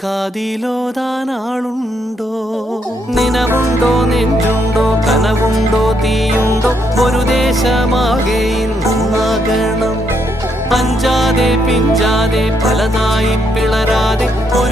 കാതിലോതാനാളുണ്ടോ? നിനവുണ്ടോ, നെഞ്ചുണ്ടോ, കനവുണ്ടോ, തീയുണ്ടോ? ഒരു ദേശമാകെ ഇന്നാകണം. അഞ്ചാതെ പിഞ്ചാതെ പലതായി പിളരാതെ ഒരു